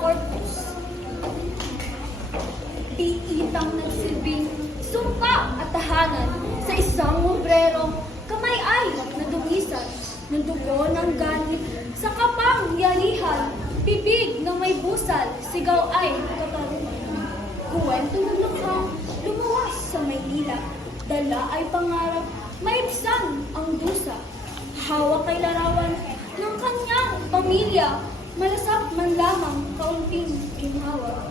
Corpus. Piitang nagsilbing sumpa at tahanan sa isang obrero, kamay ay nadumisan ng dugo ng galit sa kapangyarihan, bibig na may busal, sigaw ay katarungan. Kuwento ng lukhang lumuwas sa Maynila, dala ay pangarap, maibsan ang dusa. Hawak ay larawan ng kanyang pamilya, malasap man lamang kaunting ginhawa.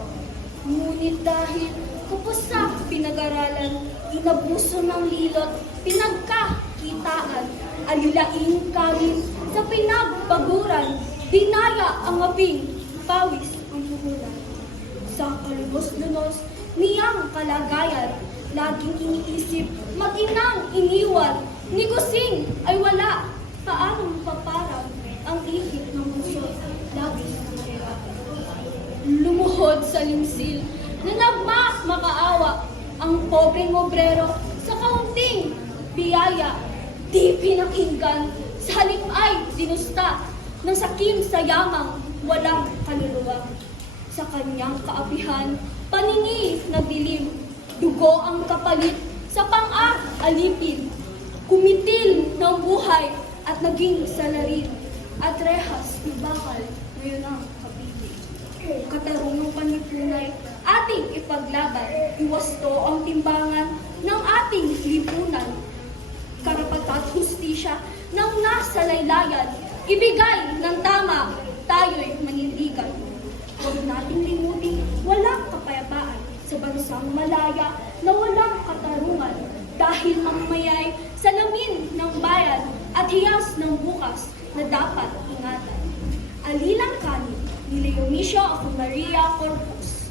Ngunit dahil kupos sa pinag-aralan, inabuso ng lilot, pinagkakitaan, alilaing kanin sa pinagbaguran, dinaya ang aping, pawis ang puhunan. Sa kalunos-lunos niyang kalagayan, laging iniisip, mag-inang iniwan, ni Gusing ay wala, paanong paparang ang ihip ng muso, labis na mahirapan. Lumuhod sa lingsil, na nagmas makaawa, ang pobreng obrero sa kaunting biyaya, di pinakinggan, sa halip ay dinusta, ng sakim sa yamang walang kaluluwa. Sa kanyang kaapihan, paningi na dilim, dugo ang kapalit sa pang-alipin, kumitil ng buhay at naging salarin, at rehas ni bakal, ngayon ang kapiling. Katarungang panipunay, ating ipaglaban, iwasto ang timbangan ng ating lipunan. Karapat at hustisya ng nasa laylayan, ibigay ng tama, tayo'y manindigan. Huwag nating limutin, walang kapayapaan sa bansang malaya na walang katarungan, dahil mamayay sa lamin ng bayan at hiyas ng bukas na dapat ingatan. Alilang kanin ni Leonisio of Maria Corpus.